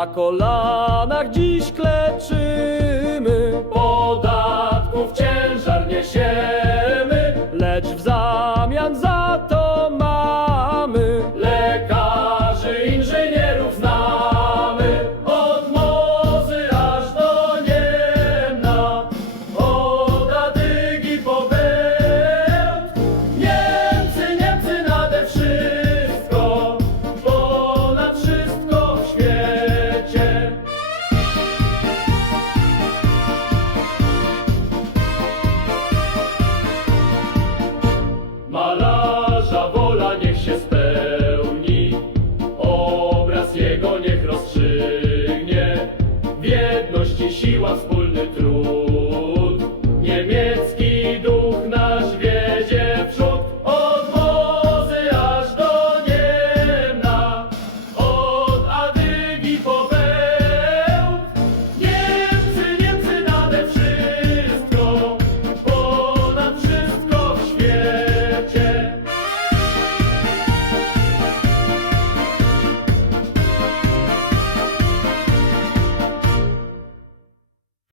na kolanach dziś kleczymy. співав спільний трюк.